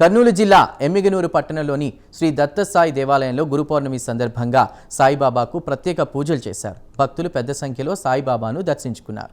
కర్నూలు జిల్లా ఎమ్మిగనూరు పట్టణంలోని శ్రీ దత్తసాయి దేవాలయంలో గురు పౌర్ణమి సందర్భంగా సాయిబాబాకు ప్రత్యేక పూజలు చేశారు. భక్తులు పెద్ద సంఖ్యలో సాయిబాబాను దర్శించుకున్నారు.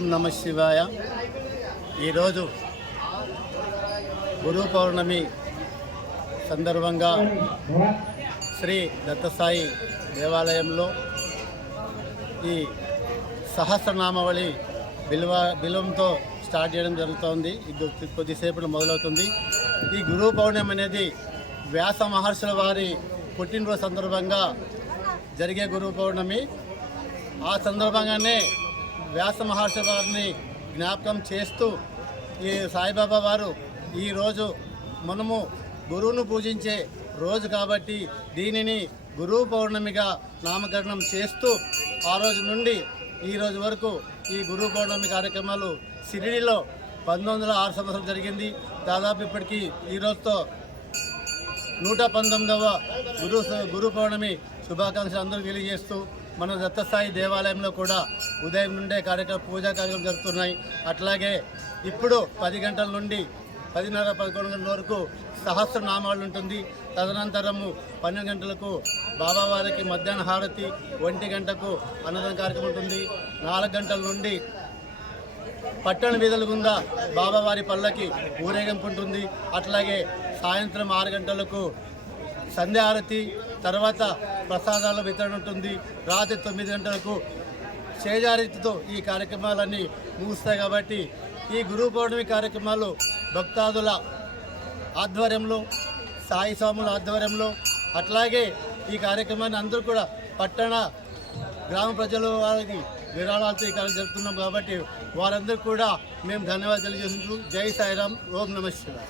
ఓం నమ శివాయ. ఈరోజు గురు పౌర్ణమి సందర్భంగా శ్రీ దత్తసాయి దేవాలయంలో ఈ సహస్రనామావళి బిల్వ బిల్వంతో స్టార్ట్ చేయడం జరుగుతోంది. ఇది కొద్దిసేపట్లో మొదలవుతుంది. ఈ గురు పౌర్ణమి అనేది వ్యాస మహర్షుల వారి పుట్టినరోజు సందర్భంగా జరిగే గురు పౌర్ణమి. ఆ సందర్భంగానే వ్యాస మహర్షి వారిని జ్ఞాపకం చేస్తూ ఈ సాయిబాబా వారు ఈరోజు మనము గురువును పూజించే రోజు కాబట్టి దీనిని గురు పౌర్ణమిగా నామకరణం చేస్తూ ఆ రోజు నుండి ఈ రోజు వరకు ఈ గురు పౌర్ణమి కార్యక్రమాలు సిరిడిలో పంతొమ్మిది వందల ఆరు సంవత్సరం జరిగింది. దాదాపు ఇప్పటికీ ఈ రోజుతో నూట పంతొమ్మిదవ గురు గురు పౌర్ణమి శుభాకాంక్షలు అందరూ తెలియజేస్తూ మన దత్తస్థాయి దేవాలయంలో కూడా ఉదయం నుండే కార్యక్రమం పూజా కార్యక్రమం జరుగుతున్నాయి. అట్లాగే ఇప్పుడు పది గంటల నుండి పదిన్నర పదకొండు గంటల వరకు సహస్రనామాలు ఉంటుంది. తదనంతరము పన్నెండు గంటలకు బాబావారికి మధ్యాహ్న హారతి ఒంటి గంటకు అన్నదాన కార్యక్రమం ఉంటుంది. నాలుగు గంటల నుండి పట్టణ వీధుల గుండా బాబావారి పళ్ళకి ఊరేగింపు ఉంటుంది. అట్లాగే సాయంత్రం ఆరు గంటలకు సంధ్యారతి తర్వాత ప్రసాదాల వితరణ ఉంటుంది. రాత్రి తొమ్మిది గంటలకు చేజారితో ఈ కార్యక్రమాలన్నీ ముగుస్తాయి కాబట్టి ఈ గురు పౌర్ణమి కార్యక్రమాలు భక్తాదుల ఆధ్వర్యంలో సాయి స్వాముల ఆధ్వర్యంలో అట్లాగే ఈ కార్యక్రమాన్ని అందరూ కూడా పట్టణ గ్రామ ప్రజల వారికి విరాళాలతో ఈ కార్యం జరుపుతున్నాం కాబట్టి వారందరూ కూడా మేము ధన్యవాదాలు తెలియజేస్తుంటూ జై సాయిరామ్ ఓం నమ శివాయ.